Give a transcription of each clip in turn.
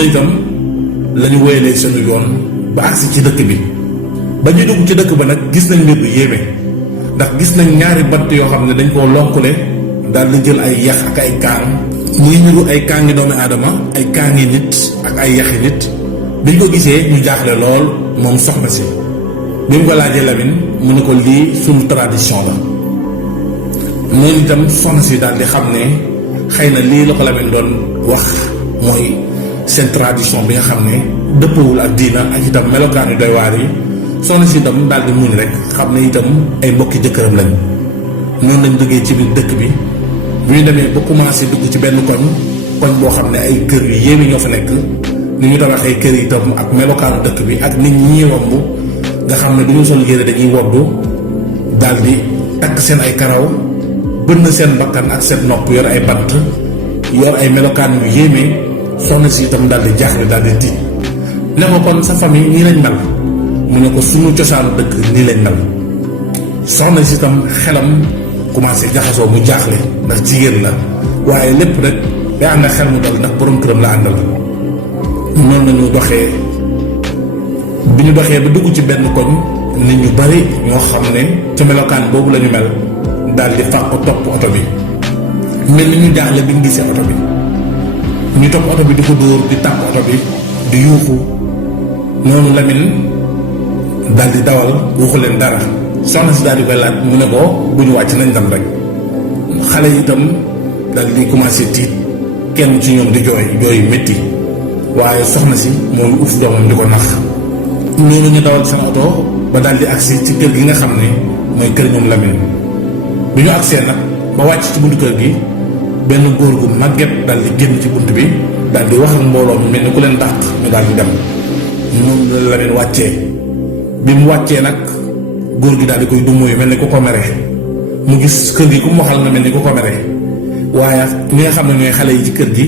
noonu itam lañu wéyalee seen yoon ba agsi ci dëkk bi. ba ñu dugg ci dëkk ba nag gis nañ mbir bu yéeme ndax gis nañ ñaari bant yoo xam ne dañ koo lonkule daal di jël ay yax ak ay kaan ñii niru ay kaangi doomi aadama ay kaangi nit ak ay yaxi nit. biñ ko gisee ñu jaaxle lool moom soxna si bi mu ko laajee Lamine mu ne ko lii suñu tradition la. noonu itam soxna si daal di xam ne xëy na lii la ko Lamine doon wax mooy seen tradition bi nga xam ne dëppawul ak diina ak itam melokaan yu doy waar yi. soxna si itam daal di muñ rek xam ne itam ay mbokki jëkkëram lañ. noonu lañ duggee ci biir dëkk bi bu ñu demee ba commencé dugg ci benn koñ boo xam ne ay kër yu yéeme ñoo fa nekk. ni ñu tabaxee kër yi itam ak melokaanu dëkk bi ak nit ñi ñuy romb nga xam ne du ñu sol yére dañuy woddu daal di takk seen ay karaw bënn seen bakkan ak seen nopp yor ay bant yor ay melokaan yu yéeme. soxna si itam daal di jaaxle daal di tiit ne ko kon sa famille nii lañ mel mu ne ko suñu cosaanu dëkk nii lañ mel. soxna si itam xelam commencé jaxasoo mu jaaxle ndax jigéen la waaye lépp rek day ànd ak xel mu dal ndax borom këram la àndal. noonu la ñu doxee bi ñu doxee ba dugg ci benn koñ nit ñu bari ñoo xam ne ca melokaan boobu la ñu mel daal di fàq topp oto bi mel ni ñu jaaxle bi ñu gisee oto bi. ñu topp oto bi di ko dóor di tàpp oto bi di yuuxu noonu Lamine daal di dawal waxu leen dara. soxna si daal di koy laaj mu ne ko bu ñu wàcc nañ dem rek. xale yi itam daal di commencé tiit kenn ci ñoom di jooy métti waaye soxna si mooy uuf doomam di ko nax. noonu ñu dawal seen oto ba daal di agsi ci kër gi nga xam ne mooy kër ñoom Lamine. bi ñu agsee nag ba wàcc ci buntu kër gi benn góor gu màgget daal di génn ci bunt bi daal di wax ak mbooloo mi mel ni ku leen dàq ñu daal di dem. noonu la Lamine wàccee bi mu wàccee nag góor gi daal di koy dumóoyu mel ni ku ko mere mu gis kër gi ku mu waxal na mel ni ku ko mere waaye ñi nga xam ne ñooy xale yi ci kër gi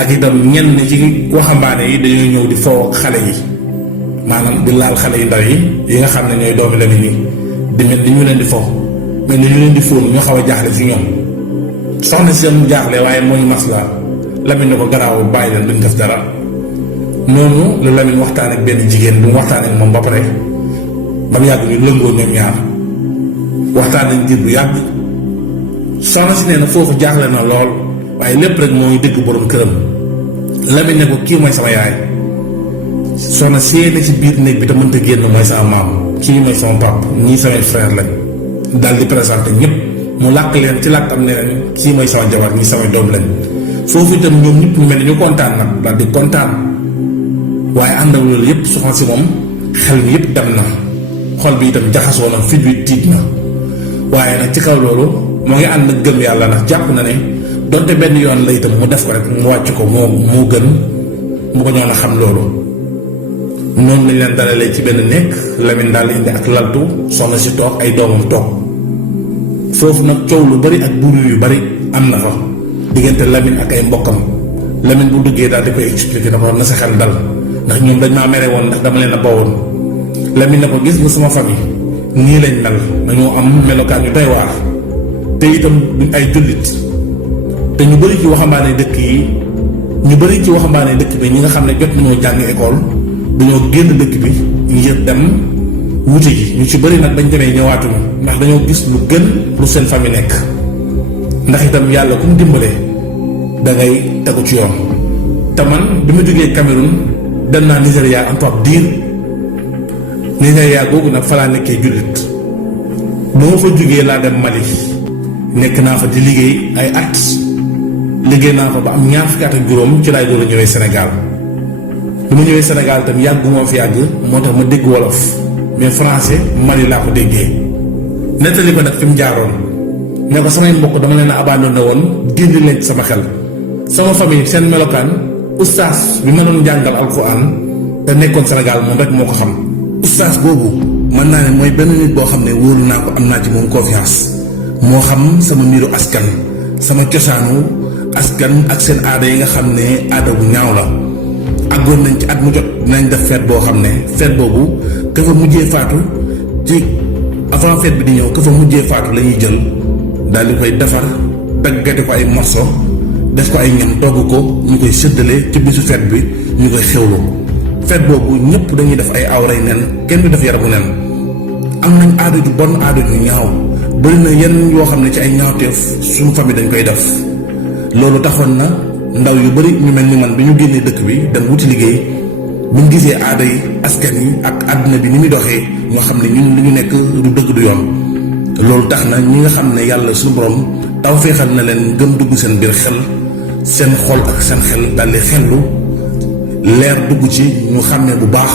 ak itam ñenn ci waxambaane yi dañuy ñëw di foo xale yi maanaam di laal xale yu ndaw yi nga xam ne ñooy doomi Lamine yi di mel ni ñu leen di fo mel ni ñu leen di fóon ñu xaw a jaaxle ci ñoom. soxna si am jaaxle waaye mooy masla Lamine ne ko garaawul bàyyi leen duñ def dara. noonu lu Lamine waxtaan ak benn jigéen bu mu waxtaan ak moom ba pare ba mu yàgg ñu lëngoo ñoom ñaar waxtaan nañ diir bu yàgg. soxna si nee na foofu jaaxle na lool waaye lépp rek mooy dëgg borom këram. Lamine ne ko kii mooy sama yaay. soxna seene ci biir néeg bi te mënta génn mooy sama maam kii mooy sama pap ñii samay frère lañ daal di présenté ñëpp mu làkk leen ci làkkam ne leen kii mooy sama jabar ñii samay doom lañ. foofu itam ñoom ñëpp ñu mel ni ñu kontaan nag daal di kontaan waaye ànd ak loolu yëpp soxna si moom xel mi yëpp dem na xol bi itam jaxasoo na fit bi tiit na waaye nag ci kaw loolu moo ngi ànd ak gëm yàlla ndax jàpp na ne donte benn yoon la itam mu def ko rek mu wàcc ko moo gën mu ko ñoon a xam loolu. noonu lañ leen dalalee ci benn nekk Lamine daal indi ak laltu soxna si toog ay doomam toog foofu nag coow lu bari ak buru yu bari am na fa diggante Lamine ak ay mbokkam. Lamine bu duggee daal di koy expliquer dafa na sa xel dal ndax ñoom dañ maa mere woon ndax dama leen a bawoon. Lamine ne ko gis nga sama famille nii lañ mel dañoo am melokaan yu doy waar te itam duñ ay jullit te ñu bari ci waxambaane dëkk bi ñi nga xam ne jot nañoo jàng école dañoo génn dëkk bi ngir dem wuti ji ñu ci bari nag bañ demee ñëwaatuñu ndax dañoo gis lu gën lu seen famille nekk ndax itam yàlla ku mu dimbalee da ngay tegu ci yoon. te man bi ma jógee Cameroun dem naa Nigéria am ab diir Nigéria googu nag fa laa nekkee jullit bu ma fa jógee laa dem Mali nekk naa fa di liggéey ay at liggéey naa fa ba am ñaar fukki at ak juróom ci laay door a ñëwee Sénégal. bi ma ñëwee Sénégal itam yàgg moo fi yàgg moo tax ma dégg wolof mais français Mali laa ko déggee nettali ko nag fi mu jaaroon ne ko samay mbokk dama leen a abandonné woon génn leen ci sama xel sama famille seen melokaan ustaas bi ma doon jàngal alxuraan te nekkoon Sénégal moom rek moo ko xam. ustaas boobu mën naa ne mooy benn nit boo xam ne wóolu naa ko am naa ci moom confiance moo xam sama mbiru askan sama cosaanu askan ak seen aada yi nga xam ne aada bu ñaaw la. àggoon nañ ci at mu jot dinañ def fête boo xam ne fête boobu ka fa mujjee faatu ci avant fête bi di ñëw ka fa mujjee faatu la ñuy jël daal di koy defar daggate ko ay morceau def ko ay ñam togg ko ñu koy séddale ci bisu feet bi ñu koy xewlu feet boobu ñëpp dañuy def ay awray nen kenn du def yaramu nen am nañ aada ju bon aada ju ñaaw bëri na yenn yoo xam ne ci ay ñaawteef suñu famille dañ koy def loolu taxoon na ndaw yu bëri ñu mel ni man bi ñu génnee dëkk bi dem wuti liggéey bu ñu gisee aada yi askan yi ak àdduna bi ni muy doxee ñoo xam ne ñun li ñu nekk du dëgg du yoon loolu tax na ñi nga xam ne yàlla suñu borom taw feexal na leen gën dugg seen biir xel seen xol ak seen xel daldi xellu leer dugg ci ñu xam ne bu baax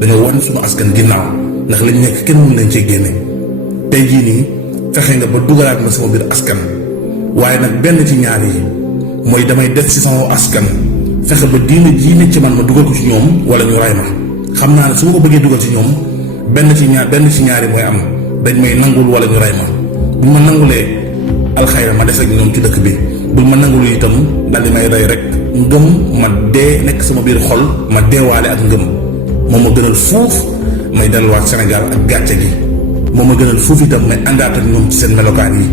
dañoo wan suñu askan ginnaaw ndax lañ nekk kenn mënu leen cee génne tey jii nii fexe nga ba dugalaat ma sama biir askan waaye nag benn ci ñaar yi mooy damay def ci sama askan fexe ba diine jii ne ci man ma dugal ko ci ñoom wala ñu ray ma xam naa ne su ma ko bëggee dugal ci ñoom benn ci ñaari mooy am dañ may nangul wala ñu ray ma buñ ma nangulee alxayra ma des ak ñoom ci dëkk bi buñ ma nangul itam daldi may rey rek ngëm ma dee nekk sama biir xol ma deewaale ak ngëm moom ma gënal fuuf may delluwaat Sénégal ak gàcce gi moom ma gënal fuuf itam may àndaat ak ñoom ci seen melokaan yi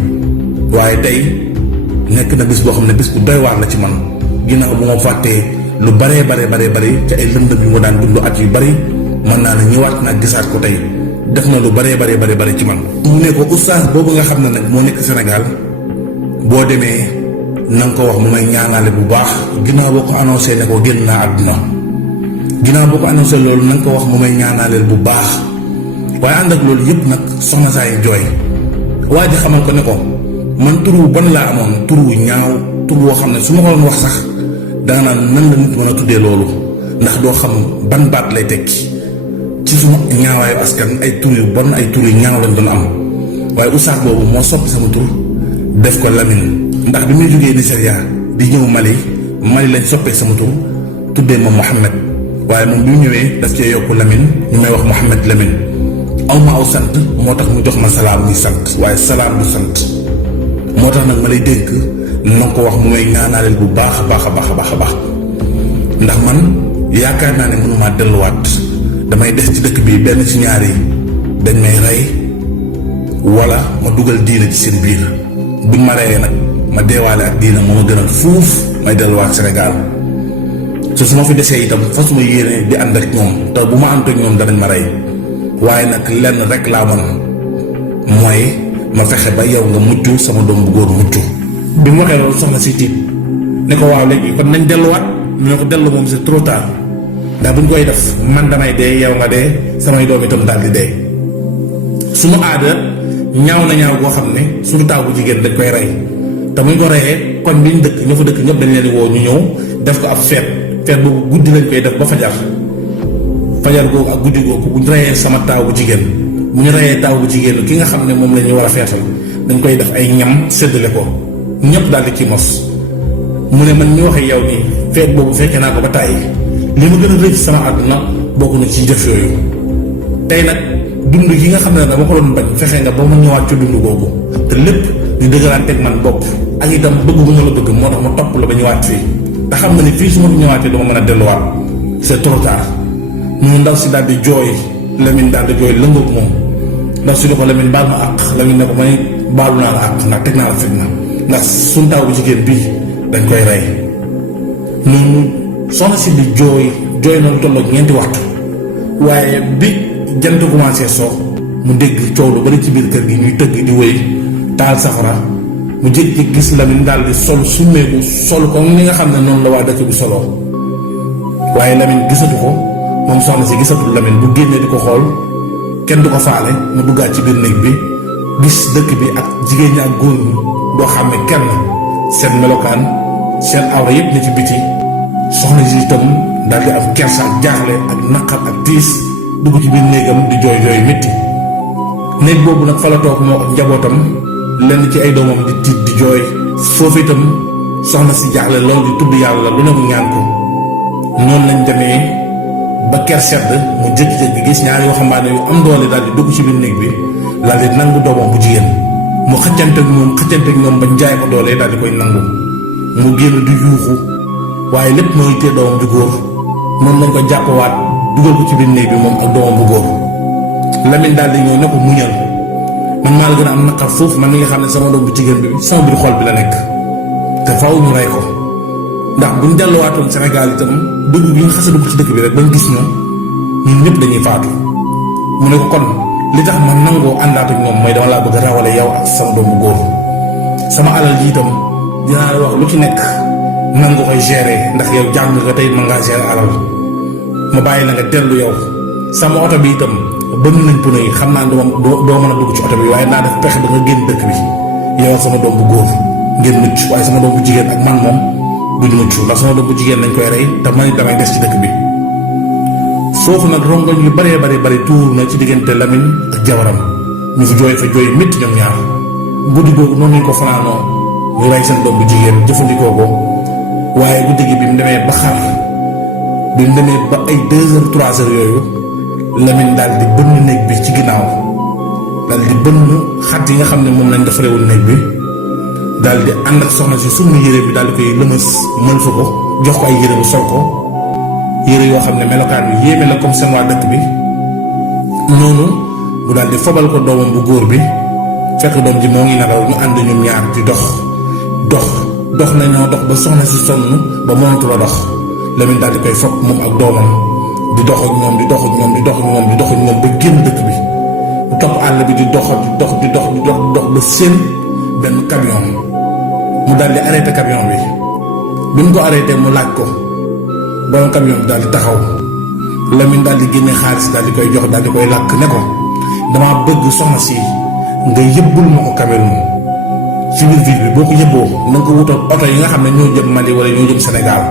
waaye tey nekk na bis boo xam ne bis bu doy waar la ci man ginnaaw bu ma fàttee lu baree bari ci ay lëndëm yu ma daan dund at yu bari mën naa ne ñëwaat naa gisaat ko tey def na lu baree bari ci man mu ne ko oustaz boobu nga xam ne nag moo nekk Sénégal boo demee na nga ko wax mu may ñaanaale bu baax ginnaaw boo ko annoncé ne ko génn naa àdduna ginnaaw boo ko annoncé loolu na nga ko wax mu may ñaanaaleel bu baax waaye ànd ak loolu yëpp nag soxna saa yi jooy waa ji xamal ko ne ko man tur wu bon laa amoon tur wu ñaaw tur woo xam ne su ma ko doon wax sax danga naan nan la nit mën a tuddee loolu ndax doo xam ban baat lay tekki ci suma ñaawaayu askan ay tur yu bon ay tur yu ñaaw lañ doon am waaye oustaz boobu moo soppi sama tur def ko Lamine ndax bi muy jógee Nigeria di ñëw Mali lañ soppee sama tur tuddee ma Mohamed waaye moom bi mu ñëwee daf cee yokku Lamine ñu may wax Mohamed Lamine aw ma aw sant moo tax mu jox ma salaam muy sant waaye salaam du sant moo tax nag ma lay dénk na ko wax mu may ñaanaaleel bu baax a baax ndax man yaakaar naa ne mënumaa delluwaat damay des ci dëkk bi benn ci ñaar yi dañ may rey wala ma dugal diina ci seen biir buñ ma reyee nag ma deewaale ak diina moo ma gënal fuuf may delluwaat Sénégal su ma fi desee itam fa su ma yéene di ànd ak ñoom te bu ma ànd ak ñoom danañ ma rey waaye nag lenn rek laa mën mooy ma fexe ba yow nga mucc sama doom bu góor mucc bi mu waxee loolu soxna si tiit ne ko waaw léegi kon nañ delluwaat mu ne ko dellu moom c'est trop tard ndax buñ koy def man damay dee yow nga dee samay doom itam daal di dee suñu aada ñaaw na ñaaw goo xam ne suñu taaw bu jigéen dañ koy rey te buñ ko reyee kon biñ dëkk ña fa dëkk ñëpp dañ leen di woo ñu ñëw def ko ab feet boobu guddi lañ koy def ba fajar googu ak guddi googu bu ñu reyee sama taaw bu jigéen bu ñu reyee taaw bu jigéen ki nga xam ne moom la ñu war a feetal dañ koy def ay ñam séddale ko ñëpp daal di ci mos mu ne man ñu waxee yow nii feet boobu fekkee naa ko ba tàyyi li ma gën a rëcc sama àdduna bokk na ci jëf yooyu tey nag dund yi nga xam ne dama ko doon bañ fexe nga ba mu ñëwaat ci dund googu te lépp di dëgëranteeg man bopp ak itam bëgg bu ma la bëgg moo tax ma topp la ba ñëwaat fii te xam nga ni fii su ma fi ñëwaatee dama mën a delluwaat c'est trop tard ñu ndaw si daal di jooy Lamine daal di jooy lëngoog moom ndax su ne ko Lamine baal ma àq Lamine ne ko may baalu naa la àq ndax teg naa la fitna ndax suñu taaw bu jigéen bii dañ koy rey noonu soxna si di jooy na lu tolloog ñeenti waxtu waaye bi jant commencé soo mu dégg coow lu bari ci biir kër gi ñuy tëgg di wéy taal safara mu jékki gis Lamine daal di sol summeeku sol ko ni nga xam ne noonu la waa dëkk bi soloo waaye Lamine gisatu ko moom soxna si gisatul Lamine bu génnee di ko xool kenn du ko faale mu duggaat ci biir néeg bi gis dëkk bi ak jigéen ñi ak góor ñi doo xam ne kenn seen melokaan seen awra yëpp ne ci biti soxna si itam daal di am kersa ak jaaxle ak naqar ak tiis dugg ci biir néegam di jooy jooy métti néeg boobu nag fa la toog moo ak njabootam lenn ci ay doomam di tiit di jooy foofu itam soxna si jaaxle loolu di tudd yàlla lu ne mu ñaan ko noonu lañ demee ba ker sedd mu jékki-jékki gis ñaari waxambaane yu am doole daal di dugg ci biir néeg bi daal di nangu doomam bu jigéen mu xëccanteeg ñoom bañ jaay ko doole daal di koy nangu mu génn di yuuxu waaye lépp mooy tee doomam bu góor moom lañ ko jàppawaat dugal ko ci biir néeg bi moom ak doomam bu góor Lamine daal di ñëw ne ko muñal man maa la gën a am naqar foofu man mi nga xam ne sama doom bu jigéen bi sama biir xol bi la nekk te faaw ñu rey ko ndax buñ delluwaatoon Sénégal itam dugg bi nga xas a dugg ci dëkk bi rek bañ gis na ñun ñëpp dañuy faatu. mu ne ko kon li tax ma nangoo àndaat ak ñoom mooy dama laa bëgg a rawale yow ak sama doom bu góor sama alal ji itam dinaa la wax lu ci nekk nan nga koy gérer ndax yow jàng nga tey mën ngaa gérer alal ma bàyyi na nga dellu yow sama oto bi itam bënn nañ pune yi xam naa doo mën a dugg ci oto bi waaye naa def pexe ba nga génn dëkk bi yow ak sama doom bu góor ngeen mucc waaye sama doom bu jigéen ak man moom duñ mucc ndax sama doom bu jigéen nañ koy rey te man it damay des ci dëkk bi. foofu nag rongoñ yu bari tuur na ci diggante Lamine ak jabaram ñu fi jooy fa jooy métti ñoom ñaar guddi googu noonu ñu ko fanaanoo ñu rey seen doom bu jigéen jëfandikoo ko waaye guddi gi bi mu demee ba xar bi mu demee ba ay 2 heures 3 heures yooyu Lamine daal di bënn néeg bi ci ginnaaw daal di bënn xat yi nga xam ne moom lañ defarewul néeg bi daal di ànd ak soxna si summi yére bi daal di koy lëmës mël fa ko jox ko ay yére bu sol ko yére yoo xam ne melokaan bi yéeme la comme seen waa dëkk bi noonu mu daal di fobal ko doomam bu góor bi fekk doom ji moo ngi nelaw ñu ànd ñoom ñaar di dox nañoo dox ba soxna si sonn ba mënatu la dox Lamine daal di koy fob moom ak doomam di dox ak ñoom ba génn dëkk bi mu topp àll bi di dox ba seen benn camion mu daal di arrêté camion bi mu ko arrêté mu laaj ko borom camion bi daal di taxaw Lamine daal di génne xaalis daal di koy jox daal di koy làkk ne ko damaa bëgg soxna si nga yëbbul ma ko Cameroun ci biir ville bi boo ko yëbboo na nga ko wutal oto yi nga xam ne ñoo jëm Mali wala ñoo jëm Sénégal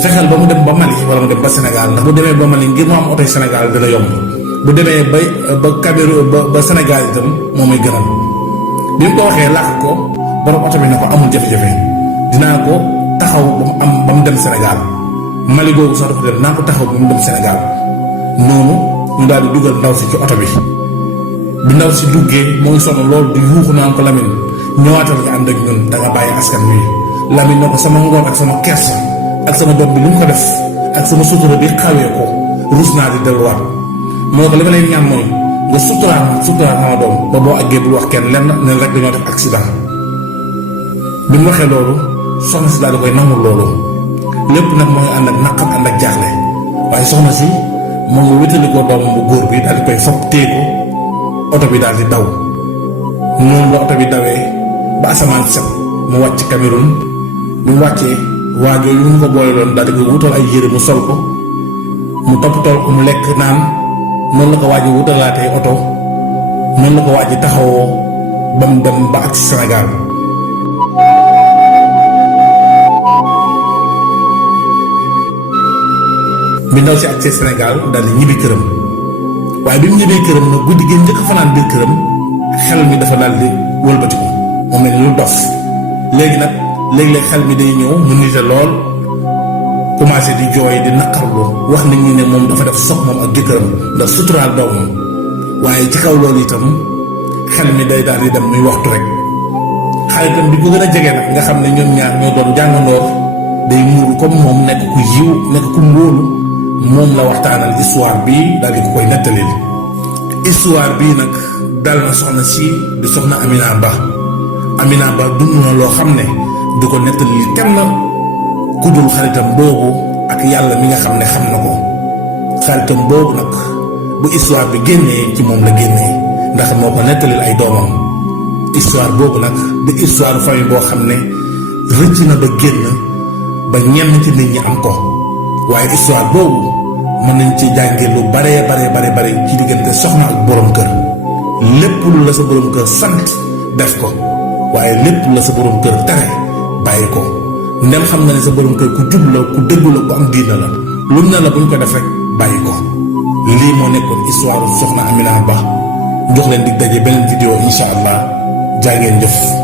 fexeel ba mu dem ba Mali wala mu dem ba Sénégal ndax bu demee ba Mali ngir mu am oto yi Sénégal dina yomb bu demee ba Cameroun ba Sénégal itam moo may gënal bi mu ko waxee làkk ko borom oto bi ne ko amul jafe-jafe dinaa ko taxaw ba mu dem Sénégal Mali googu sax dafa dem naa ko taxaw ba mu dem Sénégal noonu ñu daal di dugal ndaw si ci oto bi ndaw si duggee moo ngi sonn loolu di yuuxu naan ko Lamine ñëwaatal nga ànd ak ñun danga bàyyi askan wi Lamine ne ko sama ngoon ak sama kersa ak sama doom bi li mu ko def ak sama sutura bi xawee ko ruus naa di delluwaat moo ko li ma lay ñaan mooy nga suturaal sama doom ba boo àggee bul wax kenn lenn ne rek dañoo def accident. bi mu waxee loolu soxna si daal di koy nangul loolu lépp nag mooy ànd ak naqar ànd ak jaaxle waaye soxna si moo ngi wétali ko doomam bu góor bi daal di koy fob téye ko oto bi daal di daw noonu la oto bi dawee ba asamaan set mu wàcc Cameroun bi mu wàccee waa jooju mu ko boole loon daal di koy wutal ay yére mu sol ko mu toppatoo ko mu lekk naan noonu la ko waaj wutalaatee oto noonu la ko waaj taxawoo ba mu dem ba ak Sénégal. bi ndaw si accès Sénégal daal di ñibbi këram waaye bi mu ñibbee këram nag guddi gi njëkk fanaan biir këram xel mi dafa daal di wëlbatiku moom mel ni lu dof léegi nag léeg-léeg xel mi day ñëw mu nite lool commencé di jooy di naqarlu wax nit ñi ne moom dafa def sox moom ak jëkkëram ndax suturaal doomam waaye ci kaw loolu itam xel mi day daal di dem muy waxtu rek xaritam bi ko gën a jege nag nga xam ne ñoom ñaar ñoo doon jàngandoor day muuru comme moom nekk ku yiw nekk ku mbóolu moom la waxtaanal histoire bii daal di ko koy nettalil histoire bii nag dal na soxna si di soxna Amina Ba dund na loo xam ne du ko nettalil kenn ku dul xaritam boobu ak yàlla mi nga xam ne xam na ko xaritam boobu nag bu histoire bi génnee ci moom la génnee ndax moo ko nettalil ay doomam histoire boobu nag di histoire famille boo xam ne rëcc na ba génn ba ñenn ci nit ñi am ko waaye histoire boobu mën nañ ci jàngee lu bare ci diggante soxna ak borom kër lépp lu la sa borom kër sant def ko waaye lépp lu la sa borom kër tere bàyyi ko ndem xam nga ne sa borom kër ku jub la ku dëggu la ku am diina la lu mu ne la buñ ko def rek bàyyi ko lii moo nekkoon histoire soxna Amina Ba jox leen dig daje beneen vidéo incha allah jaa ngeen jëf.